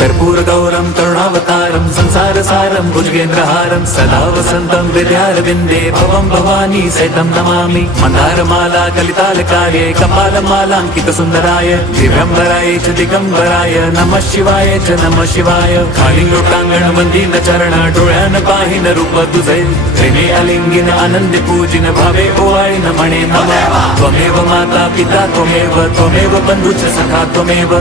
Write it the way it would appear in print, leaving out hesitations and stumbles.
कर्पूर गौरम करुणावतारम संसार सारम भुजगेंद्रहारम सदा वसंतम विद्यारविंदे भवम भवानी सहितं नमामि मंदारमाला कलितालकार्ये कपालमालांकित सुंदराय दिव्यंबराय च दिगंबराय नमः शिवाय च नमः शिवाय खाली लोटांगण वंदीन चरण डोळ्यान पाहिन रूप तुझे प्रेमे अलिंगिन आनंद पूजिन भावे ओवाळीन म्हणे नमः त्वमेव माता पिता त्वमेव बंधुच सखा त्वमेव